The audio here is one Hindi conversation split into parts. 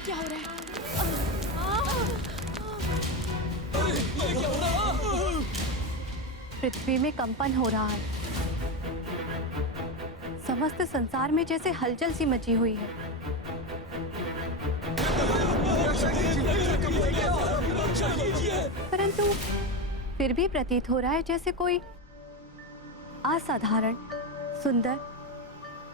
ये क्या हो रहा है? ये क्या हो रहा है? पृथ्वी में कंपन हो रहा है। समस्त संसार में जैसे हलचल सी मची हुई है। परंतु फिर भी प्रतीत हो रहा है जैसे कोई असाधारण, सुंदर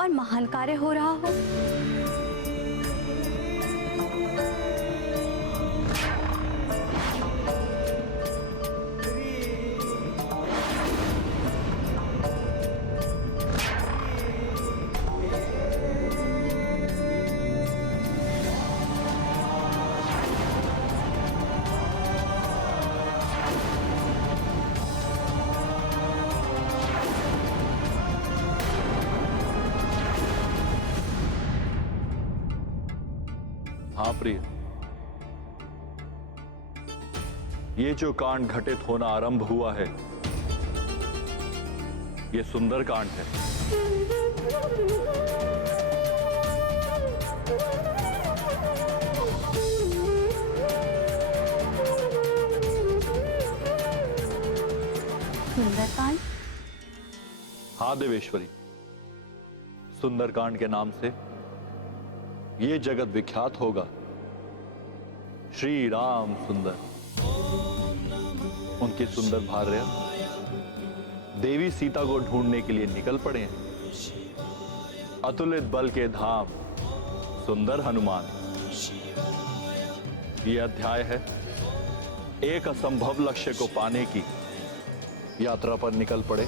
और महान कार्य हो रहा हो। हाँ प्रिय, ये जो कांड घटित होना आरंभ हुआ है, ये सुंदर कांड है। सुंदरकांड? हाँ देवेश्वरी, सुंदरकांड के नाम से ये जगत विख्यात होगा। श्री राम सुंदर, उनकी सुंदर भार्या देवी सीता को ढूंढने के लिए निकल पड़े हैं। अतुलित बल के धाम सुंदर हनुमान। यह अध्याय है एक असंभव लक्ष्य को पाने की यात्रा पर निकल पड़े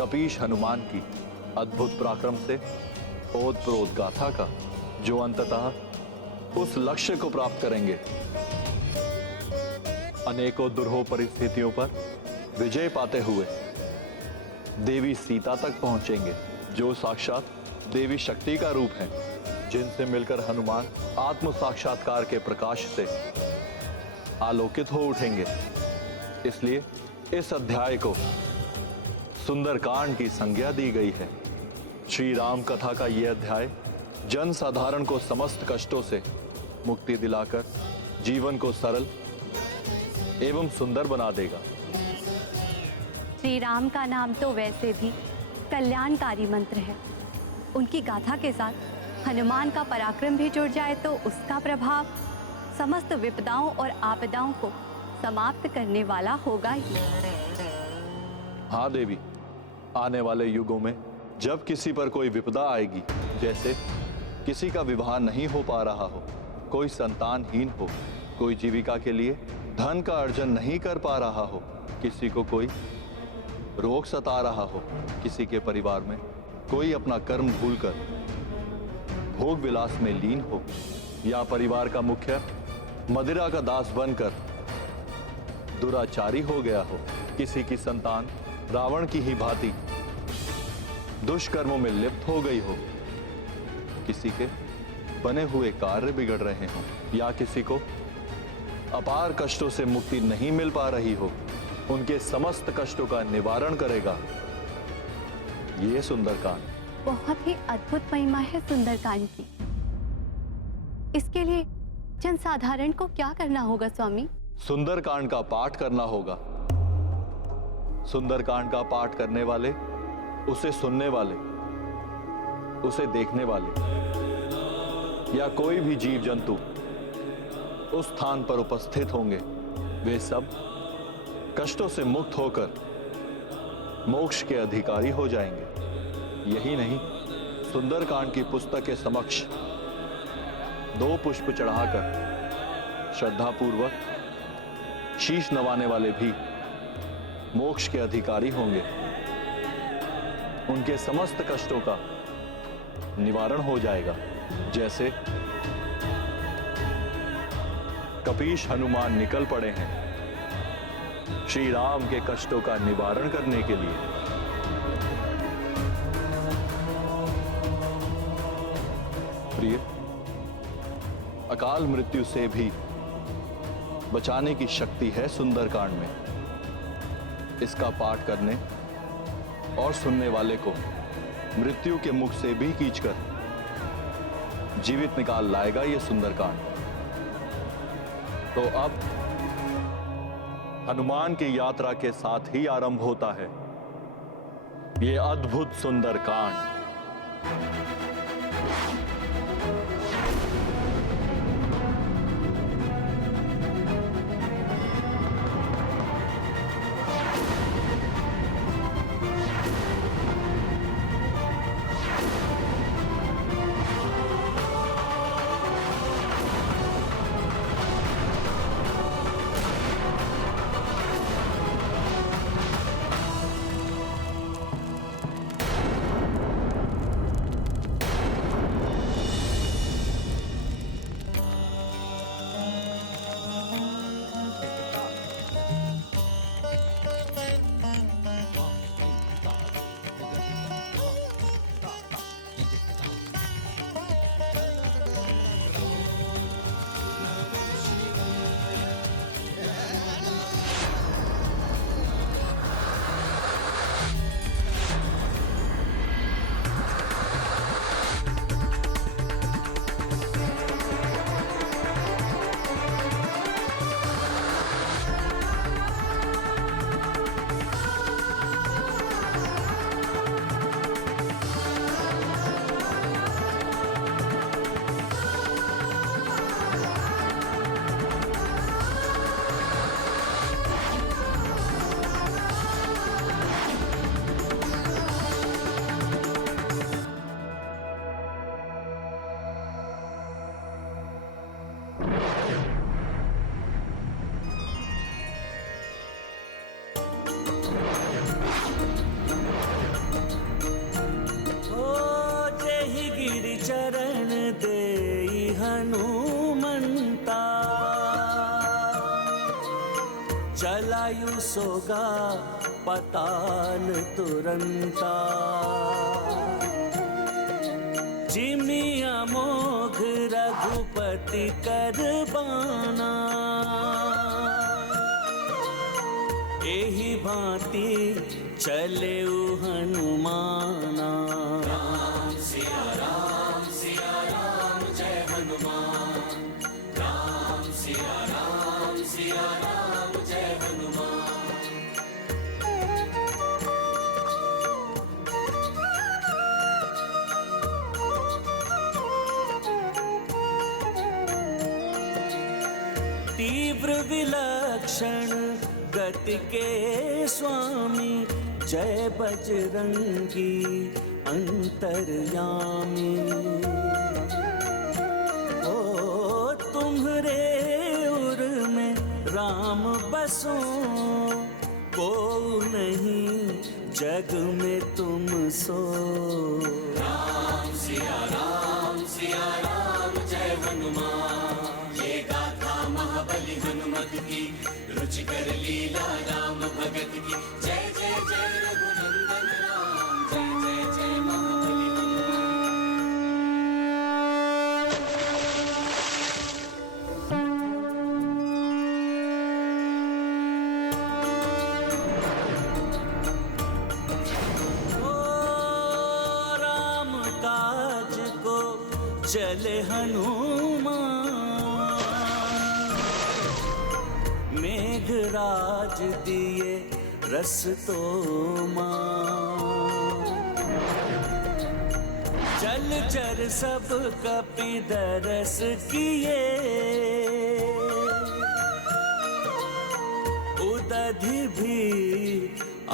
कपीश हनुमान की अद्भुत पराक्रम से ओतप्रोत गाथा का, जो अंततः उस लक्ष्य को प्राप्त करेंगे। अनेकों दुर्हो परिस्थितियों पर विजय पाते हुए देवी सीता तक पहुंचेंगे, जो साक्षात देवी शक्ति का रूप है, जिनसे मिलकर हनुमान आत्म साक्षात्कार के प्रकाश से आलोकित हो उठेंगे। इसलिए इस अध्याय को सुंदरकांड की संज्ञा दी गई है। श्री राम कथा का यह अध्याय जन साधारण को समस्त कष्टों से मुक्ति दिलाकर जीवन को सरल एवं सुंदर बना देगा। श्री राम का नाम तो वैसे भी कल्याणकारी मंत्र है। उनकी गाथा के साथ हनुमान का पराक्रम भी जुड़ जाए तो उसका प्रभाव समस्त विपदाओं और आपदाओं को समाप्त करने वाला होगा ही। हाँ देवी, आने वाले युगों में जब किसी पर कोई विपदा आएगी, जैसे किसी का विवाह नहीं हो पा रहा हो, कोई संतानहीन हो, कोई जीविका के लिए धन का अर्जन नहीं कर पा रहा हो, किसी को कोई रोग सता रहा हो, किसी के परिवार में कोई अपना कर्म भूलकर भोग विलास में लीन हो, या परिवार का मुखिया मदिरा का दास बनकर दुराचारी हो गया हो, किसी की संतान रावण की ही भांति दुष्कर्मों में लिप्त हो गई हो, किसी के बने हुए कार्य बिगड़ रहे हों, या किसी को अपार कष्टों से मुक्ति नहीं मिल पा रही हो, उनके समस्त कष्टों का निवारण करेगा ये सुंदरकांड। बहुत ही अद्भुत महिमा है सुंदरकांड की। इसके लिए जनसाधारण को क्या करना होगा स्वामी? सुंदरकांड का पाठ करना होगा। सुंदरकांड का पाठ करने वाले, उसे सुनने वाले, उसे देखने वाले या कोई भी जीव जंतु उस स्थान पर उपस्थित होंगे, वे सब कष्टों से मुक्त होकर मोक्ष के अधिकारी हो जाएंगे। यही नहीं, सुंदरकांड की पुस्तक के समक्ष 2 पुष्प चढ़ाकर श्रद्धापूर्वक शीश नवाने वाले भी मोक्ष के अधिकारी होंगे। उनके समस्त कष्टों का निवारण हो जाएगा। जैसे कपीश हनुमान निकल पड़े हैं श्री राम के कष्टों का निवारण करने के लिए। प्रिय, अकाल मृत्यु से भी बचाने की शक्ति है सुंदरकांड में। इसका पाठ करने और सुनने वाले को मृत्यु के मुख से भी खींचकर जीवित निकाल लाएगा ये सुंदरकांड। तो अब हनुमान की यात्रा के साथ ही आरंभ होता है ये अद्भुत सुंदर कांड। चरण देई हनुमंता, चलायु सोगा पताल तुरंता। जिमिया मोघ रघुपति कर बाना, एहि भांति चले हनुमाना। राम सिया राम जय हनुमान। राम सिया राम जय हनुमान। तीव्र विलक्षण गति के स्वामी, जय बजरंगी अंतर्यामी। ओ तुम्हरे उर में राम बसो, को नहीं जग में तुम सो। राम सिया राम जय हनुमान। ये गाथा महाबली हनुमत की, रुचिकर लीला राम भगत की। जय जय जय रघुनंदन राम, जय जय जय महाबली हनुमान। ओ राम काज को चले हनुमान, मेघराज दिए रस तो जल चर सब कपि दरस किए। उदधि भी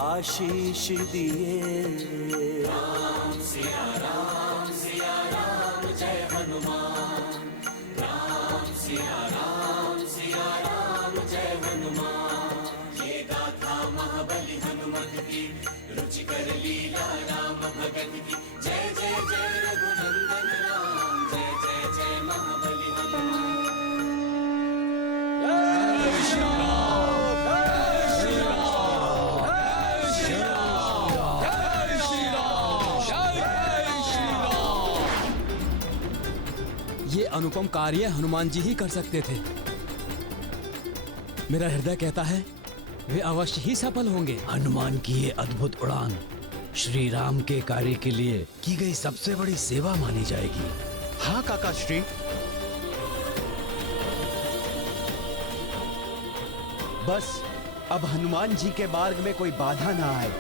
आशीष दिए। राम सिया राम जय हनुमान। राम सिया राम जय हनुमान। ये गाथा महाबली हनुमत की, रुचिकर लीला राम भगत की। जय जय जय रघुनंदन राम, जय जय जय महाबली हनुमान। जय श्री राम, जय श्री राम, जय श्री राम, जय श्री राम, जय श्री राम। ये अनुपम कार्य हनुमान जी ही कर सकते थे। मेरा हृदय कहता है वे अवश्य ही सफल होंगे। हनुमान की ये अद्भुत उड़ान श्री राम के कार्य के लिए की गई सबसे बड़ी सेवा मानी जाएगी। हाँ काका श्री, बस अब हनुमान जी के मार्ग में कोई बाधा ना आए।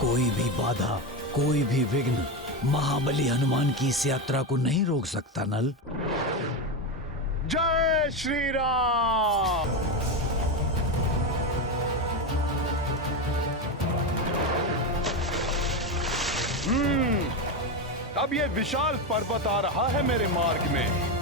कोई भी बाधा, कोई भी विघ्न महाबली हनुमान की इस यात्रा को नहीं रोक सकता नल। जय श्री राम। अब ये विशाल पर्वत आ रहा है मेरे मार्ग में।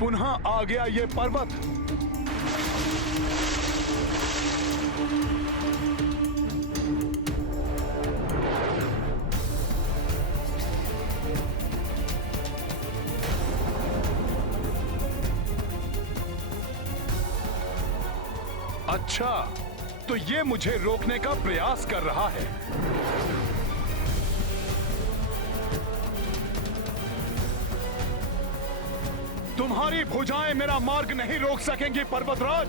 पुनः आ गया ये पर्वत। अच्छा, तो ये मुझे रोकने का प्रयास कर रहा है। तुम्हारी भुजाएं मेरा मार्ग नहीं रोक सकेंगी पर्वतराज।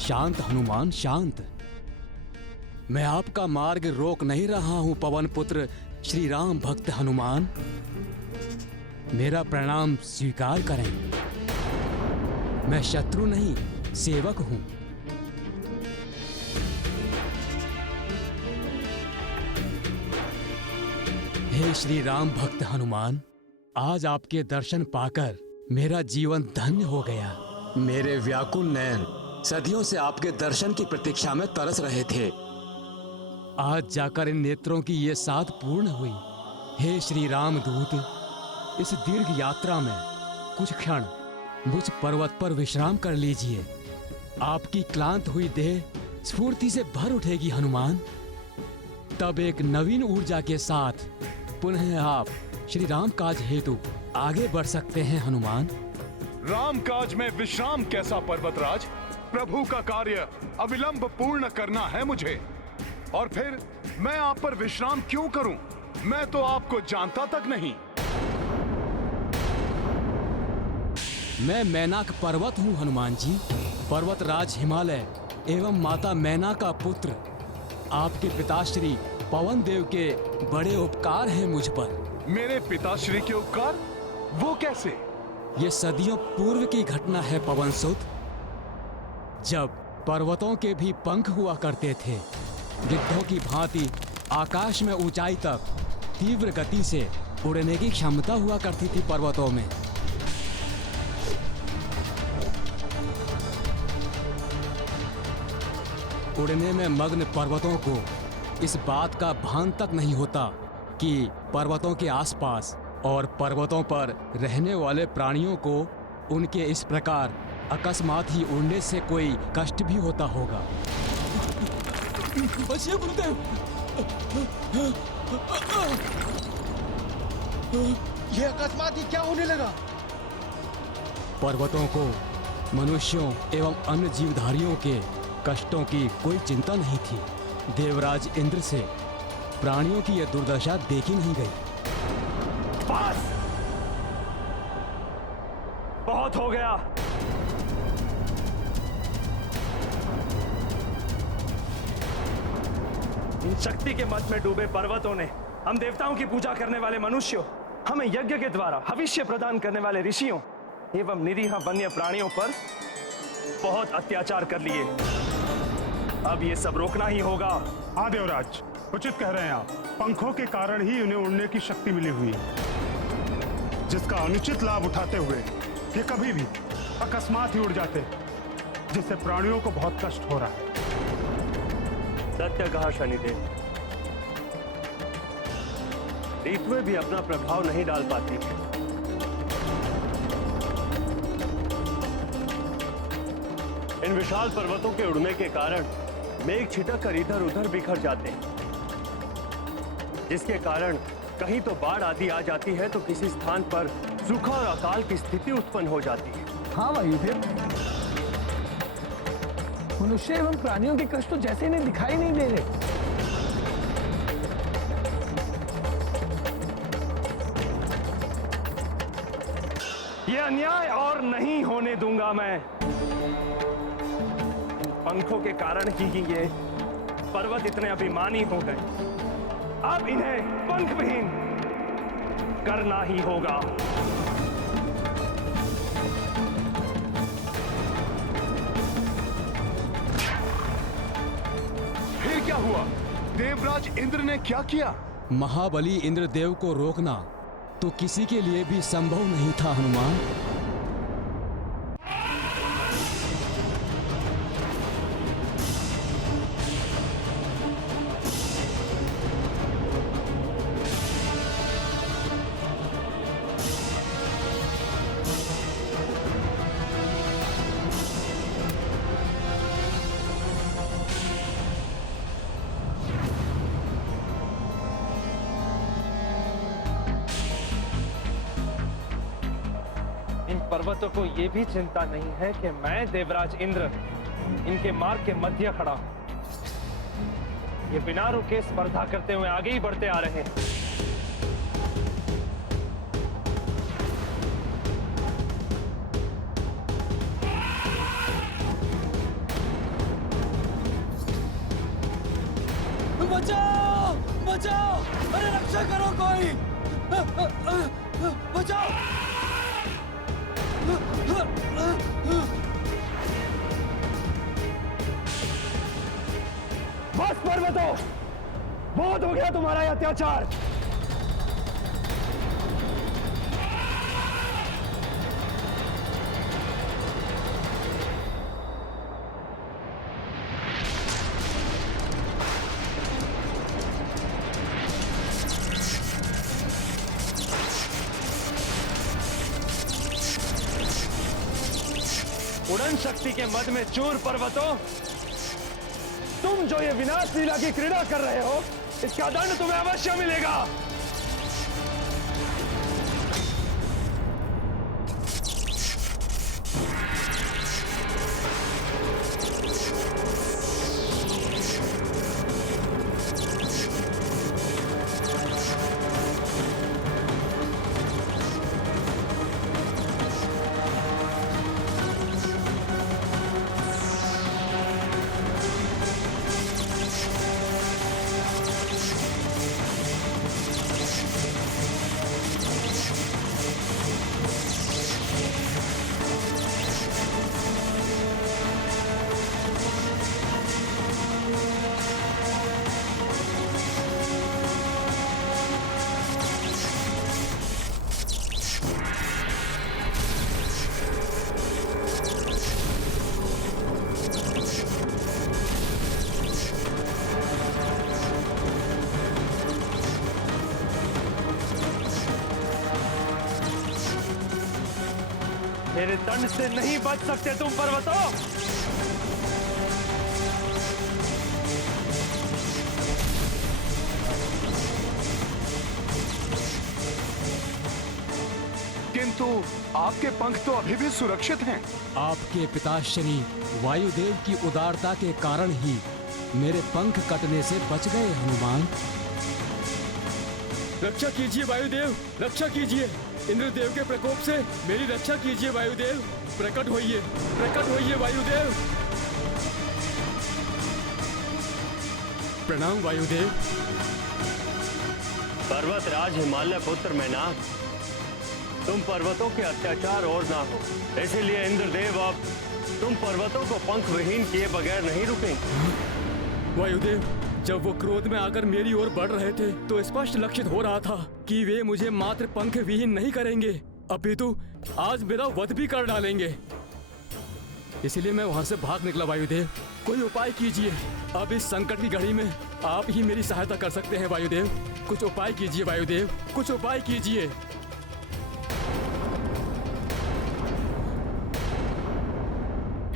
शांत हनुमान, शांत। मैं आपका मार्ग रोक नहीं रहा हूं पवन पुत्र श्री राम भक्त हनुमान। मेरा प्रणाम स्वीकार करें। मैं शत्रु नहीं, सेवक हूं। हे श्री राम भक्त हनुमान, आज आपके दर्शन पाकर मेरा जीवन धन्य हो गया। मेरे व्याकुल नयन सदियों से आपके दर्शन की प्रतीक्षा में तरस रहे थे। आज जाकर इन नेत्रों की ये साध पूर्ण हुई। हे श्री राम दूत, इस दीर्घ यात्रा में कुछ क्षण मुझ पर्वत पर विश्राम कर लीजिए। आपकी क्लांत हुई देह स्फूर्ति से भर उठेगी हनुमान। तब एक नवीन ऊर्जा के साथ पुनः आप श्री राम काज हेतु आगे बढ़ सकते हैं हनुमान। राम काज में विश्राम कैसा पर्वतराज? प्रभु का कार्य अविलंब पूर्ण करना है मुझे। और फिर मैं आप पर विश्राम क्यों करूं? मैं तो आपको जानता तक नहीं। मैं मैनाक पर्वत हूँ हनुमान जी, पर्वतराज हिमालय एवं माता मैना का पुत्र। आपके पिताश्री पवन देव के बड़े उपकार हैं मुझ पर। मेरे पिताश्री के उपकार? वो कैसे? ये सदियों पूर्व की घटना है पवन सुत, जब पर्वतों के भी पंख हुआ करते थे। गिद्धों की भांति आकाश में ऊंचाई तक तीव्र गति से उड़ने की क्षमता हुआ करती थी पर्वतों में। उड़ने में मग्न पर्वतों को इस बात का भान तक नहीं होता कि पर्वतों के आसपास और पर्वतों पर रहने वाले प्राणियों को उनके इस प्रकार अकस्मात ही उड़ने से कोई कष्ट भी होता होगा। बचिए गुरुदेव। ये अकस्मात ही क्या होने लगा? पर्वतों को मनुष्यों एवं अन्य जीवधारियों के कष्टों की कोई चिंता नहीं थी। देवराज इंद्र से प्राणियों की यह दुर्दशा देखी नहीं गई। बस, बहुत हो गया। इन शक्ति के मत में डूबे पर्वतों ने, हम देवताओं की पूजा करने वाले मनुष्यों, हमें यज्ञ के द्वारा भविष्य प्रदान करने वाले ऋषियों एवं निरीह वन्य प्राणियों पर बहुत अत्याचार कर लिए। अब ये सब रोकना ही होगा। हाँ देवराज, उचित कह रहे हैं आप। पंखों के कारण ही उन्हें उड़ने की शक्ति मिली हुई है, जिसका अनुचित लाभ उठाते हुए ये कभी भी अकस्मात ही उड़ जाते, जिससे प्राणियों को बहुत कष्ट हो रहा है। सत्य कहा शनिदेव। ऋतुएं भी अपना प्रभाव नहीं डाल पाती। इन विशाल पर्वतों के उड़ने के कारण मेघ छिटक कर इधर उधर बिखर जाते हैं, जिसके कारण कहीं तो बाढ़ आदि आ जाती है तो किसी स्थान पर सूखा और अकाल की स्थिति उत्पन्न हो जाती है। हाँ वायुदेव, मनुष्य एवं प्राणियों के कष्ट तो जैसे इन्हें दिखाई नहीं दे रहे। ये अन्याय और नहीं होने दूंगा मैं। पंखों के कारण ही ये पर्वत इतने अभिमानी हो गए। अब इन्हें पंख विहीन करना ही होगा। फिर क्या हुआ? देवराज इंद्र ने क्या किया? महाबली इंद्रदेव को रोकना तो किसी के लिए भी संभव नहीं था हनुमान। पर्वतों को यह भी चिंता नहीं है कि मैं देवराज इंद्र इनके मार्ग के मध्य खड़ा हूं। ये बिना रुके स्पर्धा करते हुए आगे ही बढ़ते आ रहे हैं। बचाओ बचाओ, अरे रक्षा करो कोई, बचाओ। बस पर्वतों, बहुत हो गया तुम्हारा यह अत्याचार। उड़न शक्ति के मद में चूर पर्वतों, तुम जो ये विनाश लीला की क्रीड़ा कर रहे हो, इसका दंड तुम्हें अवश्य मिलेगा। मेरे दंड से नहीं बच सकते तुम पर्वतों। किंतु आपके पंख तो अभी भी सुरक्षित हैं। आपके पिताश्री वायुदेव की उदारता के कारण ही मेरे पंख कटने से बच गए हनुमान। रक्षा कीजिए वायुदेव, रक्षा कीजिए। इंद्रदेव के प्रकोप से मेरी रक्षा कीजिए वायुदेव। प्रकट होइए वायुदेव। प्रणाम वायुदेव। पर्वतराज हिमालय पुत्र मैनाक, तुम पर्वतों के अत्याचार और ना हो, इसीलिए इंद्रदेव अब तुम पर्वतों को पंख विहीन किए बगैर नहीं रुकेंगे। वायुदेव, जब वो क्रोध में आकर मेरी ओर बढ़ रहे थे तो स्पष्ट लक्षित हो रहा था कि वे मुझे मात्र पंख विहीन नहीं करेंगे, अपितु आज मेरा वध भी कर डालेंगे। इसलिए मैं वहां से भाग निकला। वायुदेव, कोई उपाय कीजिए। अब इस संकट की घड़ी में आप ही मेरी सहायता कर सकते हैं। वायुदेव, कुछ उपाय कीजिए। वायुदेव, कुछ उपाय कीजिए।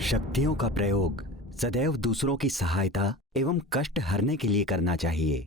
शक्तियों का प्रयोग सदैव दूसरों की सहायता एवं कष्ट हरने के लिए करना चाहिए।